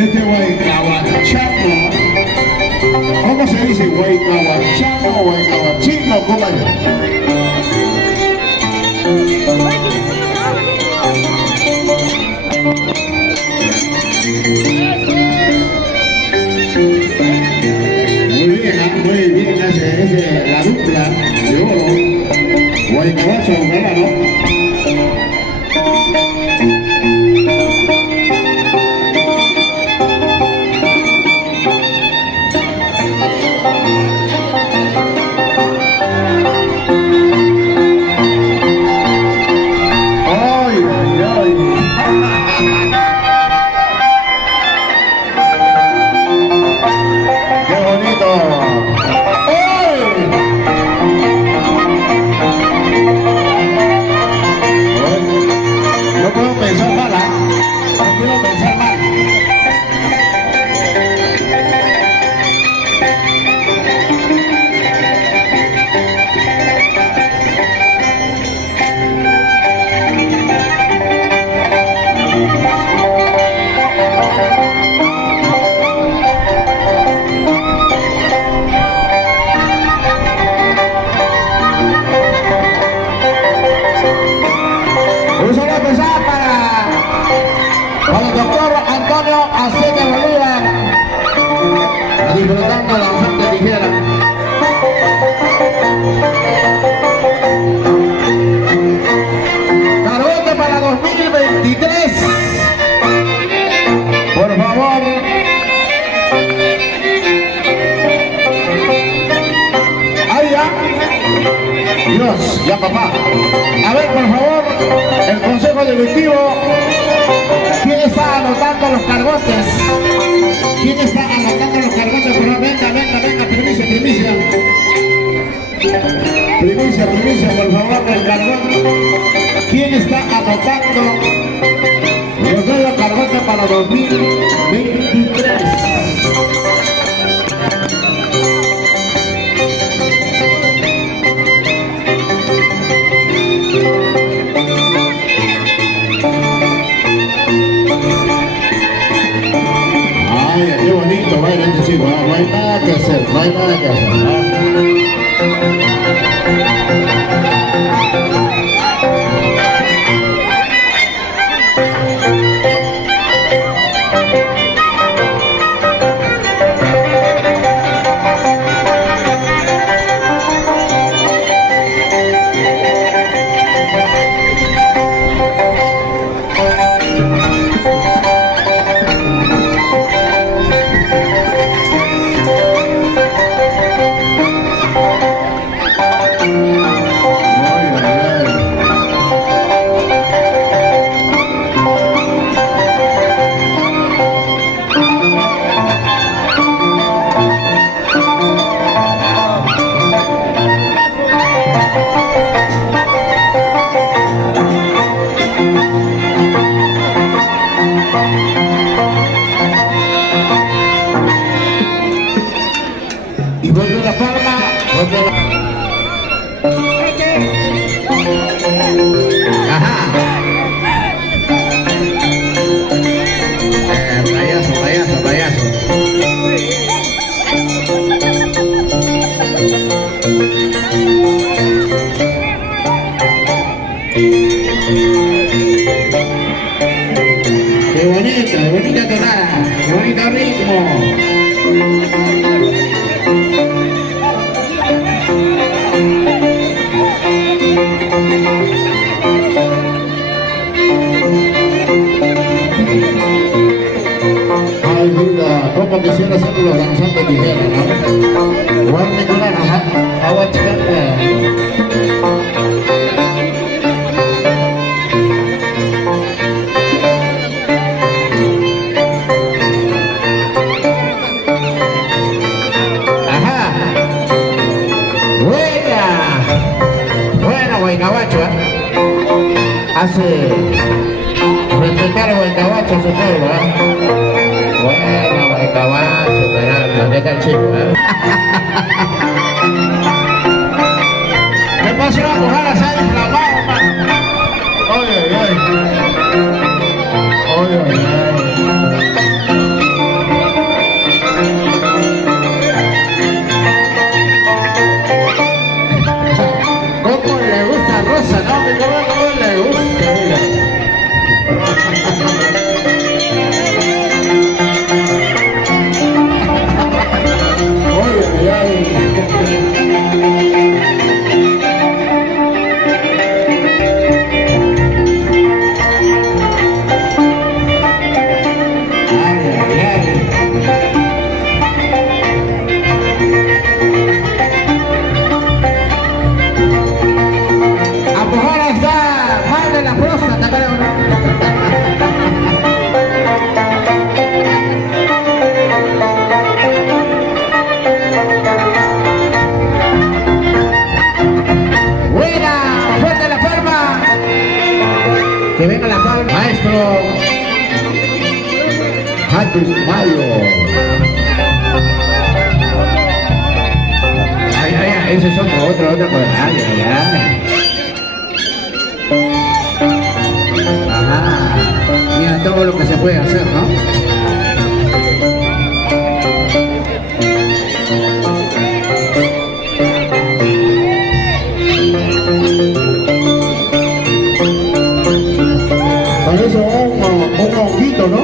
Este guaycahuachano, ¿cómo se dice guaycahuachano o guaycahuachino? ¿Cómo es? Muy bien, la dupla de oro, guaycahuacho, ¿verdad, no? Para el doctor Antonio Aceca Bolívar, disfrutando la danzante ligera. Carbote para 2023. Por favor. Ahí ya. Dios, ya papá. A ver, por favor, el consejo directivo. ¿Quién está anotando los cargotes? ¿Quién está anotando los cargotes? Pero venga, primicia. Primicia, por favor, del cargón. ¿Quién está anotando los nuevos cargotes para 2023? Qué bonito baila este chico, no hay nada que hacer, ¿ah? Y vuelve la palma, Ajá. Payaso. Qué bonita tonada, qué bonito ritmo. Ay, vida, ¿cómo quisiera hacerlo los danzantes ligeros, no? Guarde con la agua chica. Guaycahuacho, hace respetar a Guaycahuacho a su pueblo, Bueno, Guaycahuacho, pero lo deja el chico, ¿Qué pasó? Ojalá se ha inflamado, Oye. Ay, ay, ay. A lo mejor está mal de la próstata, creo, ¿no? Buena, fuerte la palma. Que venga la palma, maestro. Mayo. Ay, ay, ay, ese es otro. Ay, ay, ay. Ajá. Mira todo lo que se puede hacer, ¿no? Parece un honguito, ¿no?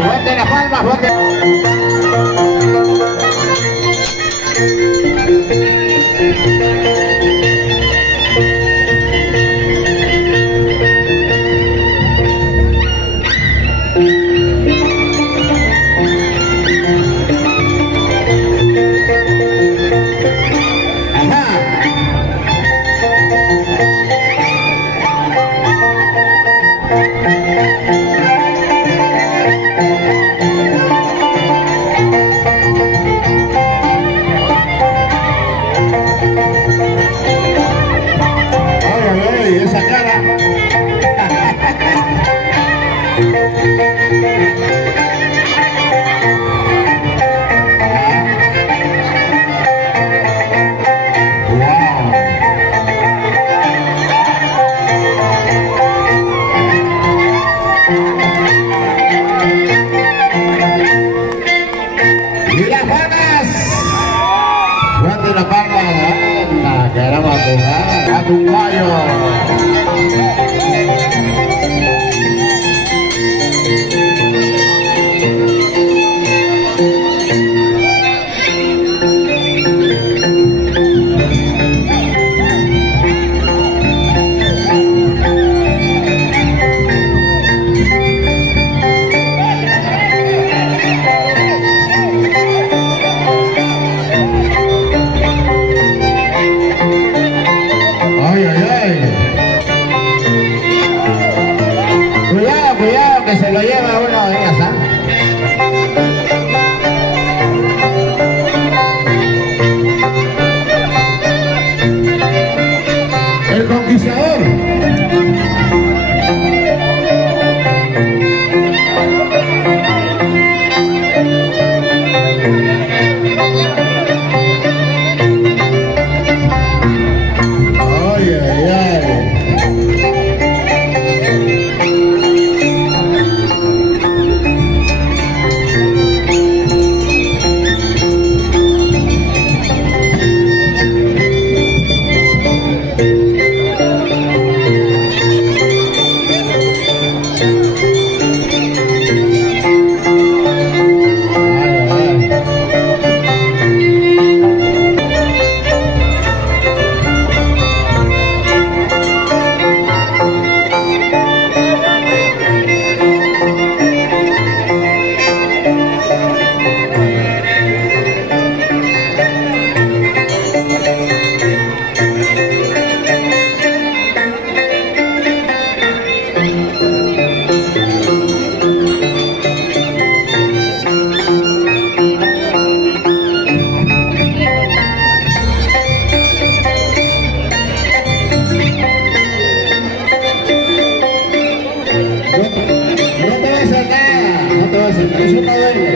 Fuerte la palma, fuerte. Esa cara. Y las palmas. Fuerte la palma. Caramba, a tu mayo. Cuidado que se lo lleva uno de ellas, ¿ah? El conquistador. Ay, ay, ay. Eso no duele.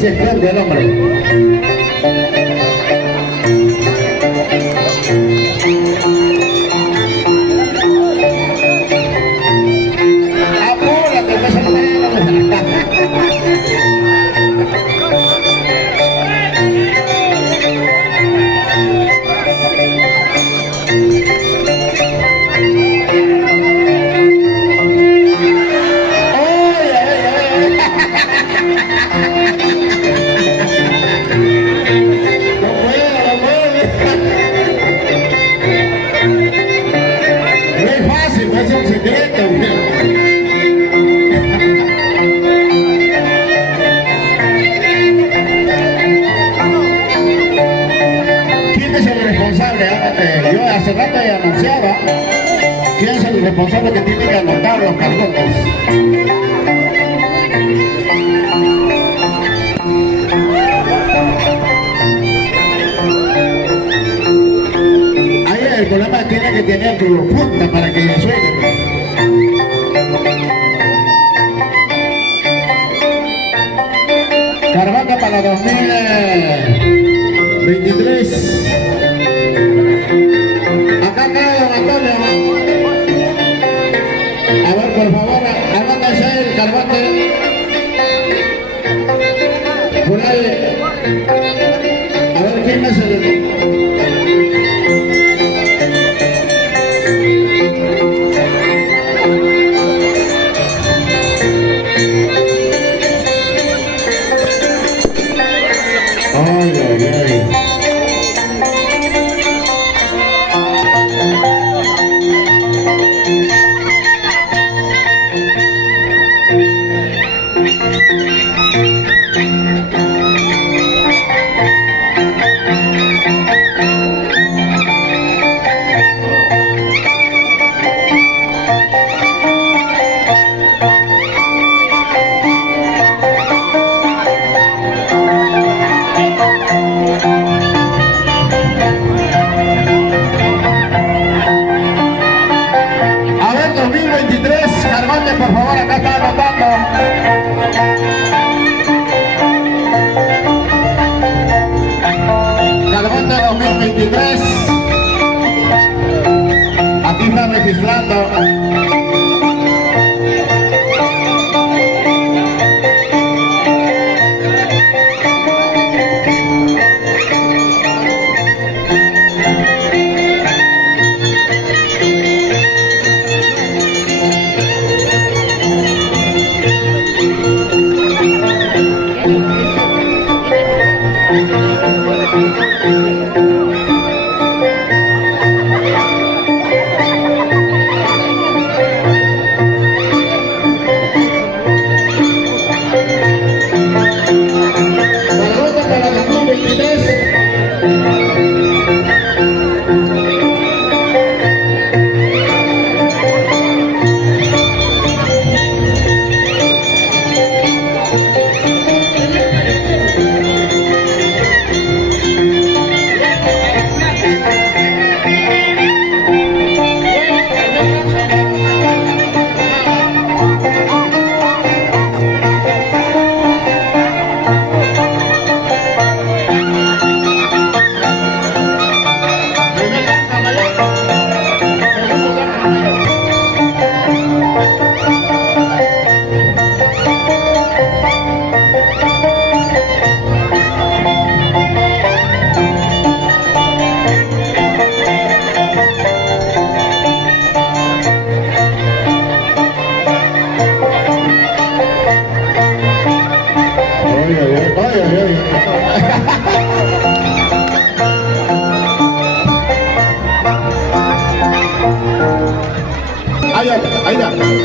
Se esconde el hombre. Apúrate, que se lo hace rato ya anunciaba quién es el responsable que tiene que anotar los cartones. Ahí el problema tiene que tener tu punta para que le suene. Caravaca para 2023. Acá cae don Antonio. A ver, por favor, agándose el carbate. Por ahí. A ver, ¿quién es el...? Ay, ay, ay. Por favor, acá está anotando. Carbonte 2023. Aquí está registrando.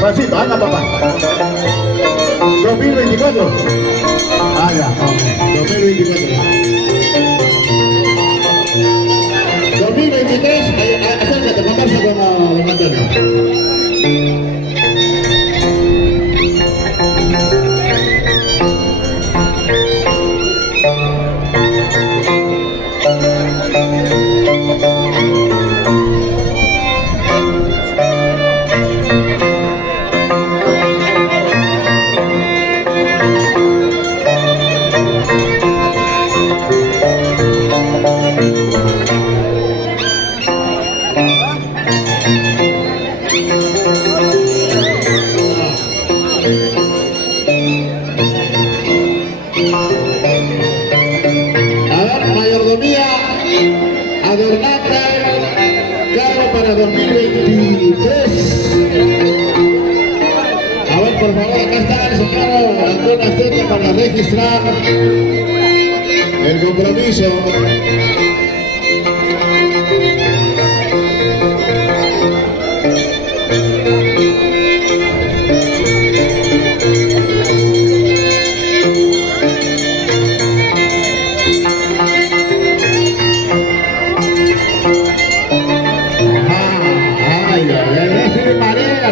Juancito, anda papá. 2024. Ah, ya, ok. 2024. 2023, acércate, conversa con don Antonio. Adornante, cargo para 2023. A ver, por favor, acá está el señor Antonio Astete para registrar el compromiso.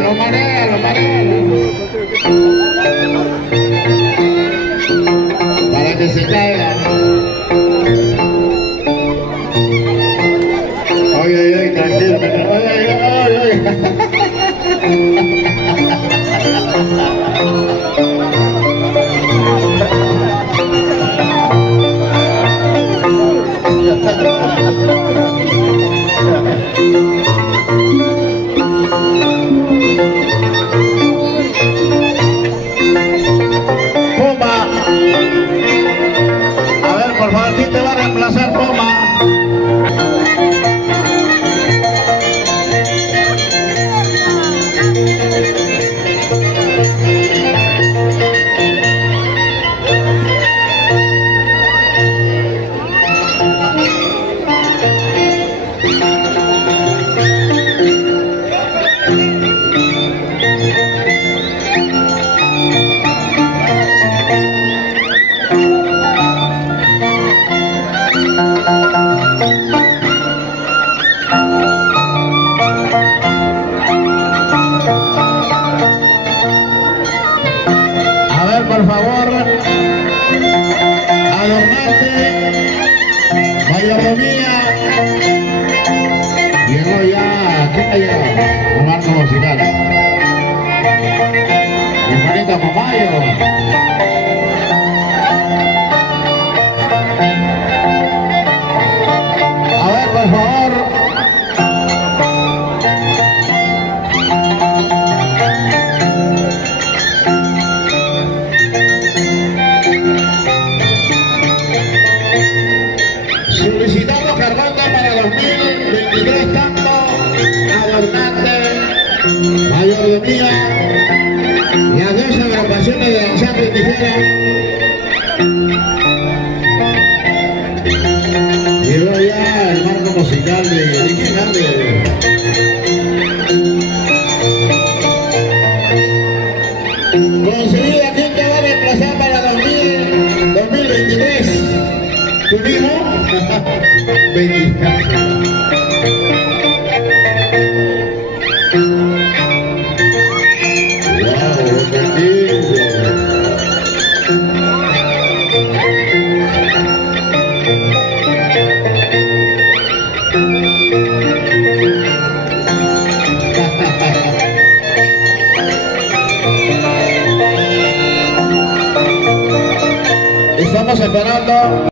Lo marea. Para que se caiga. Oye, tranquilo. Oye. Por favor, ¿quién te va a reemplazar, Poma? Por favor, adornante, mayordomía. Llegó ya, ¿qué ha llegado? Un marco musical. Mi bonita Mamayo. A ver, por favor. Solicitamos cargota para 2023, tanto adornante, mayordomía, las dos agrupaciones de ensamble tijera. Llegó ya el marco musical de quién grande. Conseguida, ¿quién te va a reemplazar para 2023? ¿Tú mismo? 23. Estamos esperando